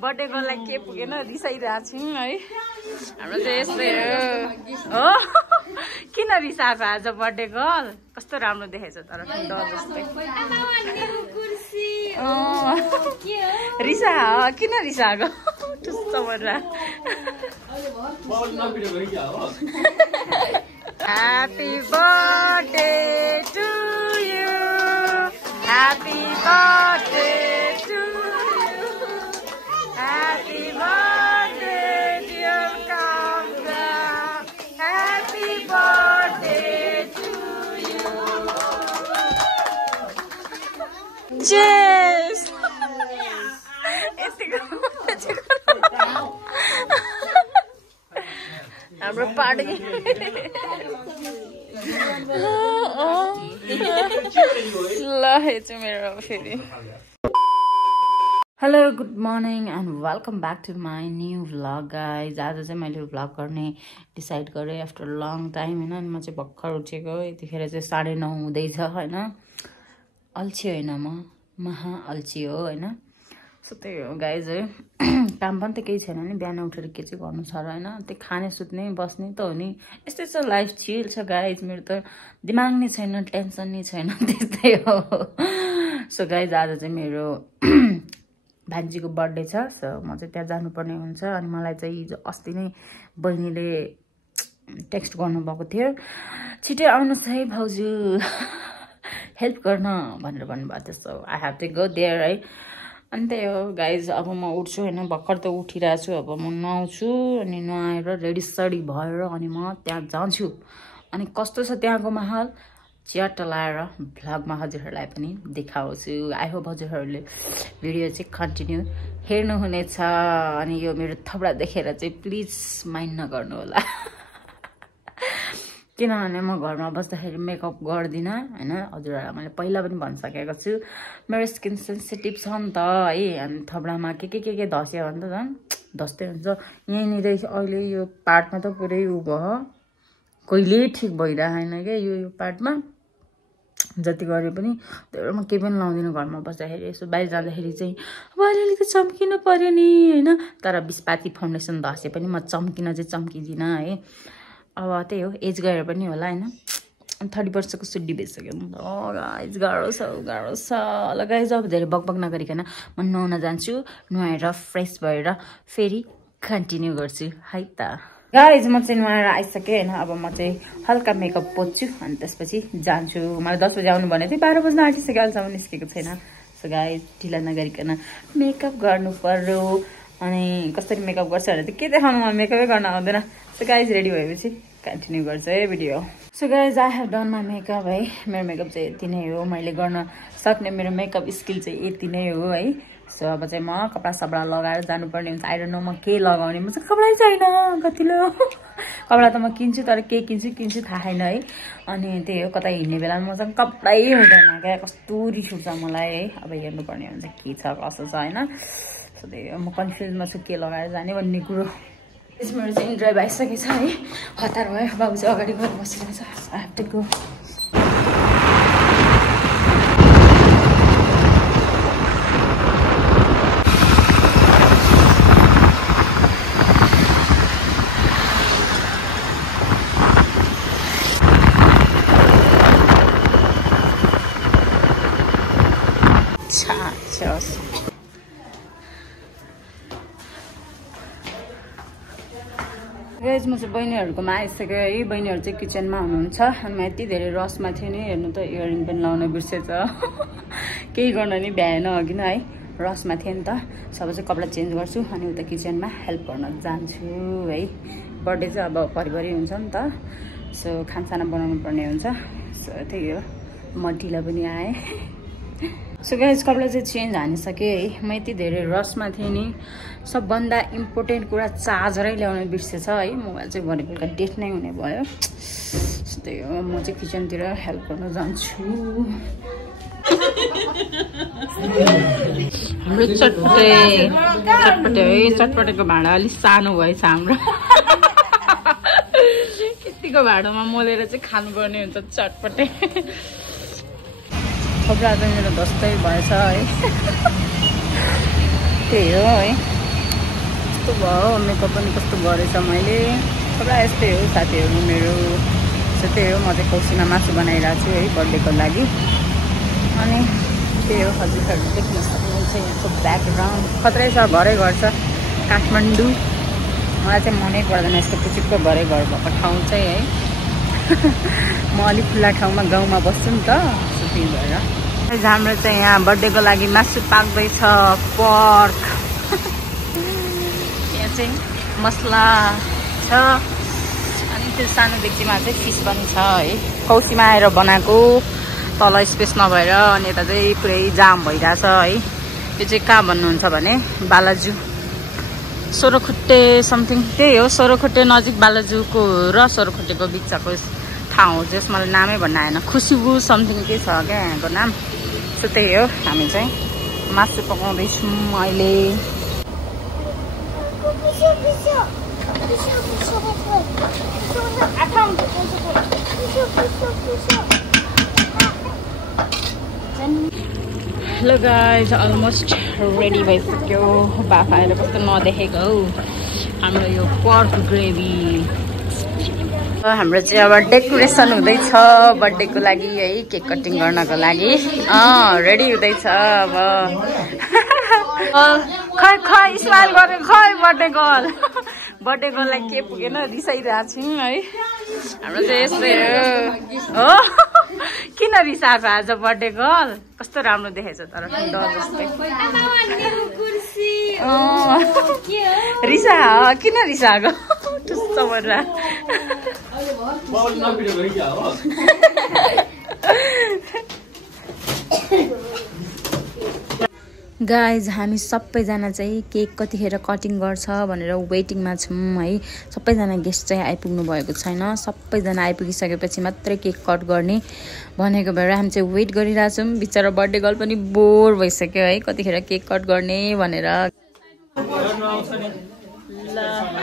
Birthday गर्नलाई के पुगेन रिसाइरहेको छौँ है हाम्रो चाहिँ यस्तै हो किन रिसाएको आज बर्थडे गर्ल कस्तो राम्रो देखेछ तर डर जस्तै रिसा किन रिसाएको Happy birthday to you. Happy birthday to you. Happy birthday dear Kamra. Happy birthday to you. Cheers. हाम्रो पार्टी ल हेर्छु मेरो फेरि hello good morning and welcome back to my new vlog guys आज चाहिँ मैले भ्लग गर्ने डिसाइड गरेँ आफ्टर लङ टाइम होइन अनि म चाहिँ भर्खर उठेको यतिखेर चाहिँ 9:30 हुँदैछ होइन अल्छी होइन म महा अल्छी हो होइन सो त्यही हो गाइज है काम पनि त केही छैन नि बिहान उठेर के चाहिँ गर्नु छ र होइन त्यो खाने सुत्ने बस्ने त हो नि यस्तै छ लाइफ चिल छ गाइज मेरो त दिमाग नै छैन टेन्सन नै छैन त्यस्तै हो सो गाइज आज चाहिँ मेरो भान्जीको बर्थडे छ सो म चाहिँ त्यहाँ जानुपर्ने हुन्छ अनि मलाई चाहिँ हिजो अस्ति नै बहिनीले टेक्स्ट गर्नुभएको थियो छिटै आउनुहोस् है भाउजू हेल्प गर्न भनेर भन्नुभएको थियो so I have to go there है अनि त्यही हो गाइज अब म उठ्छु होइन भर्खर त उठिरहेको छु अब म नुहाउँछु अनि नुहाएर रेडी सडी भएर अनि म त्यहाँ जान्छु अनि कस्तो छ त्यहाँको माहौल च्याट लाएर भ्लगमा हजुरहरूलाई पनि देखाउँछु आई होप हजुरहरूले भिडियो चाहिँ कन्टिन्यू हेर्नुहुनेछ अनि यो मेरो थोपडा देखेर चाहिँ प्लिज माइन्ड नगर्नु होला किनभने म घरमा बस्दाखेरि मेकअप गर्दिनँ होइन हजुरहरूलाई मैले पहिला पनि भनिसकेको छु मेरो स्किन सेन्सिटिभ छ नि त है अनि थोपडामा के धस्यो भने त झन् धस्दै हुन्छ यहीँनिर अहिले यो पार्टमा त पुरै उ भयो कहिले ठिक भइरहेको छैन क्या यो पार्टमा जति गरे पनि त्यही म केही पनि लाउँदिनँ घरमा बस्दाखेरि यसो बाहिर जाँदाखेरि चाहिँ अब अलिअलि त चम्किनु पर्यो नि होइन तर 20 पाती फाउन्डेसन धसे पनि म चम्किन चाहिँ चम्किदिनँ है अब त्यही हो एज गएर पनि होला होइन 30 वर्षको सुड्डी भइसक्यो गाइज गाह्रो छ ल गाइज अब धेरै बकबक नगरिकन म नुहाउन जान्छु नुहाएर फ्रेस भएर फेरि कन्टिन्यू गर्छु है त गाइज म चाहिँ नुहाएर आइसकेँ होइन अब म चाहिँ हल्का मेकअप पोच्छु अनि त्यसपछि जान्छु मलाई 10 बजी आउनु भनेको थियो 12 बज्न आँटिसक्यो अहिलेसम्म निस्केको छैन सो गाइज ढिला नगरिकन मेकअप गर्नु पर्यो अनि कसरी मेकअप गर्छ भने त के देखाउनु म मेकअपै गर्न आउँदैन सो गाइज रेडी भएपछि कन्टिन्यू गर्छ है video so guys I have done my makeup है मेरो मेकअप चाहिँ यति नै हो मैले गर्न सक्ने मेरो मेकअप स्किल चाहिँ यति नै हो है सो अब चाहिँ म कपडा सपडा लगाएर जानुपर्ने हुन्छ आई डोन्ट नो म के लगाउने म चाहिँ कपडै छैन कतिलो कपडा त म किन्छु तर के किन्छु थाहा छैन है अनि त्यही हो कतै हिँड्ने बेला मसँग कपडै हुँदैन क्या कस्तो रिस उठ्छ मलाई है अब हेर्नुपर्ने हुन्छ के छ कसो छ होइन सो त्यही हो म कन्फ्युजमा छु के लगाएर जाने भन्ने कुरो मेरो चाहिँ ड्राइभ आइसकेको छ है हतार भयो बाबु चाहिँ अगाडि गएर बसिरहेको छ I have to go guys म चाहिँ बहिनीहरूकोमा आइसक्यो है बहिनीहरू चाहिँ किचनमा हुनुहुन्छ अनि म यति धेरै रसमा थिएँ नि हेर्नु त इयरिङ पनि लाउन बिर्सेछ केही गर्न नि भ्याएन अघि न है रसमा थिएँ नि त सब चाहिँ कपडा चेन्ज गर्छु अनि उता किचनमा हेल्प गर्न जान्छु है बर्थडे चाहिँ अब परिवारै हुन्छ नि त सो खानसाना बनाउनु पर्ने हुन्छ सो त्यही हो म ढिला पनि आएँ सो गाइज कपडा चाहिँ चेन्ज हानिसकेँ है म यति धेरै रसमा थिएँ नि सबभन्दा इम्पोर्टेन्ट कुरा चार्जरै ल्याउन बिर्सेछ है मोबाइल चाहिँ भरे बेलुका डेट नै हुने भयो त्यही हो म चाहिँ किचनतिर हेल्प गर्न जान्छु हाम्रो चटपटेको भाँडा अलिक सानो भएछ हाम्रो यतिको भाँडामा मोलेर चाहिँ खानुपर्ने हुन्छ चटपटे थोपडा चाहिँ मेरो धस्तै भएछ है त्यही हो है कस्तो भयो मेकअप पनि कस्तो गरेछ मैले थोडा यस्तै हो साथीहरू मेरो त्यही हो म चाहिँ कौसीमा मासु बनाइरहेको छु है बर्थडेको लागि अनि त्यही हो हजुरहरू देख्न सक्नुहुन्छ यहाँको ब्याकग्राउन्ड खत्रै छ घरै घर छ काठमाडौँ मलाई चाहिँ मनै पर्दैन यस्तो पुचिक्क घरै घर भएको ठाउँ चाहिँ है म अलिक खुल्ला ठाउँमा गाउँमा बस्छु नि त त्यही भएर हाम्रो चाहिँ यहाँ बर्थडेको लागि मासु पाक्दैछ पर्क यहाँ चाहिँ मसला छ अनि त्यो सानो डेक्चीमा चाहिँ फिस पनि छ है कौसीमा आएर बनाएको तल स्पेस नभएर अनि यता चाहिँ पुरै जाम भइरहेछ है यो चाहिँ कहाँ भन्नुहुन्छ भने बालाजु सोह्रखुट्टे समथिङ त्यही हो सोह्रखुट्टे नजिक बालाजुको र सोह्रखुट्टेको बिचको ठाउँ हो जस मलाई नामै भन्न आएन खुसबु समथिङ के छ क्या यहाँको नाम सो त्यही हो हामी चाहिँ मासु पकाउँदैछौँ अहिले हेलो गाइज अलमोस्ट रेडी भइसक्यो बाफा आएर कस्तो नदेखेको हौ हाम्रो यो पर्क ग्रेभी हाम्रो चाहिँ अब डेकोरेसन हुँदैछ बर्थडेको लागि है केक कटिङ गर्नको लागि रेडी हुँदैछ अब खै खै स्माइल गरे खै बर्थडे गर्ललाई के पुगेन रिसाइरहेको छौँ है हाम्रो चाहिँ यस्तै हो किन रिसाएको आज बर्थडे गर्ल कस्तो राम्रो देखेछ तर डर जस्तै रिसा किन रिसाएको टुस्स पर्दा गाइज हामी सबैजना चाहिँ केक कतिखेर कटिङ गर्छ भनेर वेटिङमा छौँ है सबैजना गेस्ट चाहिँ आइपुग्नु भएको छैन सबैजना आइपुगिसकेपछि मात्रै केक कट गर्ने भनेको भएर हामी चाहिँ वेट गरिरहेछौँ बिचरा बर्थडे गर्ल पनि बोर भइसक्यो है कतिखेर केक कट गर्ने भनेर ल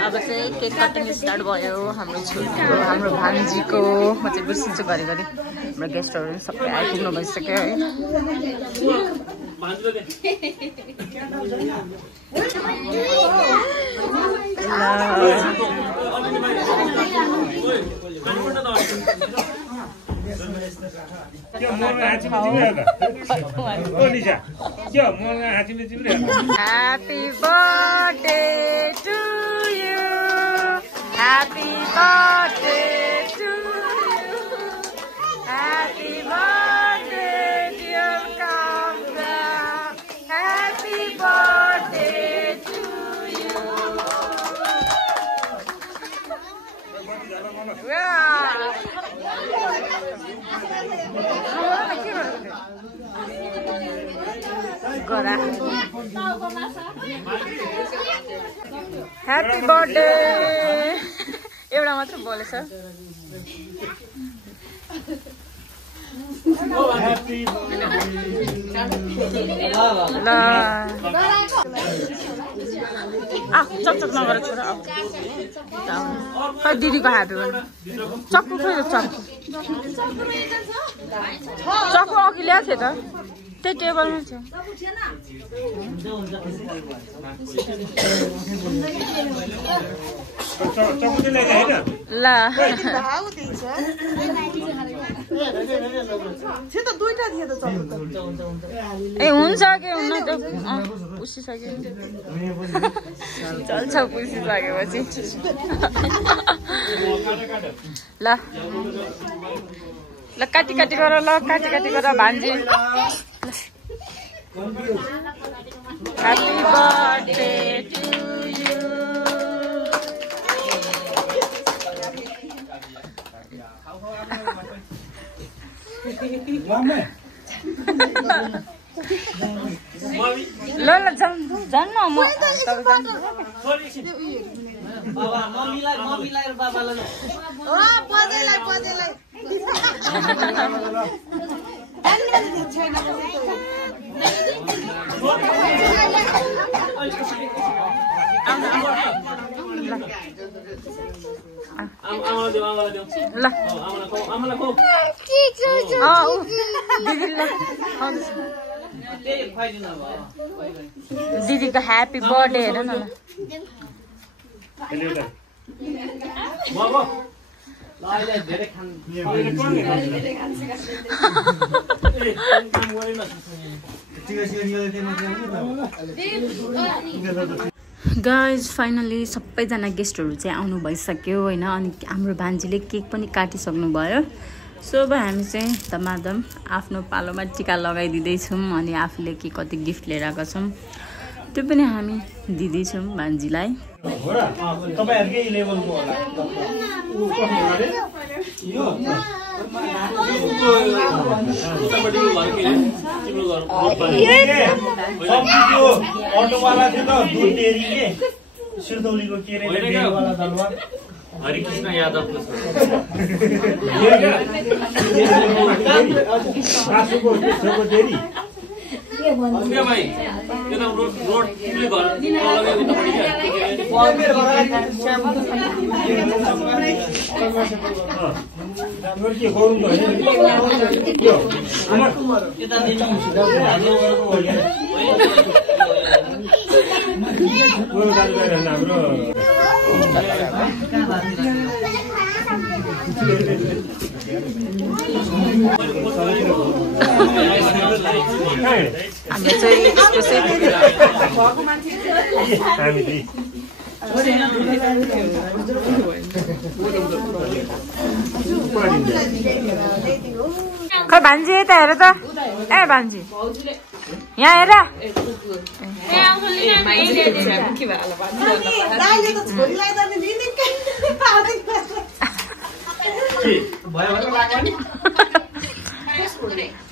अब चाहिँ केक कटिङ स्टार्ट भयो हाम्रो छोरीको हाम्रो भान्जीको म चाहिँ बिर्सिन्छु घरिघरि हाम्रो गेस्टहरू पनि सबै आइपुग्नु भइसक्यो है Happy birthday to you. Happy birthday to you. Happy birthday dear Kamsa. Happy birthday to you. Gora. Happy birthday. एउटा मात्र बोलेछ Happy चकचक नगर छोरा खै दिदीको ह्यापी बर्थडे चक्कु खोइ चक्कु अघि ल्याएको थिएँ त त्यही टेबलमा छ ल ए हुन्छ कि हुन्न त पुसिसक्यो चल्छ पुसिसकेपछि ल ल काटी काटी गर ल काटी काटी गर भान्जी Happy birthday to you. ल ल जान न म बाबा मम्मीलाई बाबालाई बजेलाई दिदीको ह्याप्पी बर्थडे हेर न ल गाइज फाइनली सबैजना गेस्टहरू चाहिँ आउनु भइसक्यो होइन अनि हाम्रो भान्जीले केक पनि काटिसक्नु भयो सो अब हामी चाहिँ धमाधम आफ्नो पालोमा टिका लगाइदिँदैछौँ अनि आफूले के कति गिफ्ट लिएर आएको छौँ त्यो पनि हामी दिँदैछौँ भान्जीलाई हरिकृष्ण यादव हामी चाहिँ यसको खै भान्जी यता हेर त ए भान्जी यहाँ हेर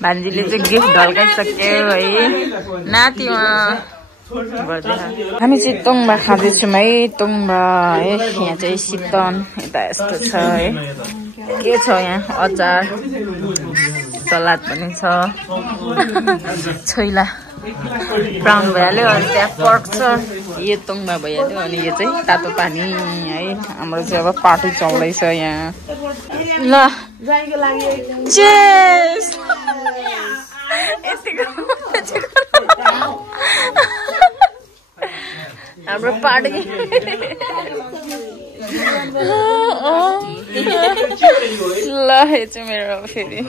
भान्जीले चाहिँ गिफ्ट ढल्काइसक्यो है नाति हामी चाहिँ तोङबा खाँदैछौँ है तोङबा है यहाँ चाहिँ शीतन यता यस्तो छ है के छ यहाँ अचार सलाद पनि छ छोइला ब्राउन भइहाल्यो अनि त्यहाँ पर्क छ यो तोङबा भइहाल्यो अनि यो चाहिँ तातो पानी है हाम्रो चाहिँ अब पार्टी चल्दैछ यहाँ ल चेस हाम्रो पार्टी ल यो चाहिँ मेरो फेरि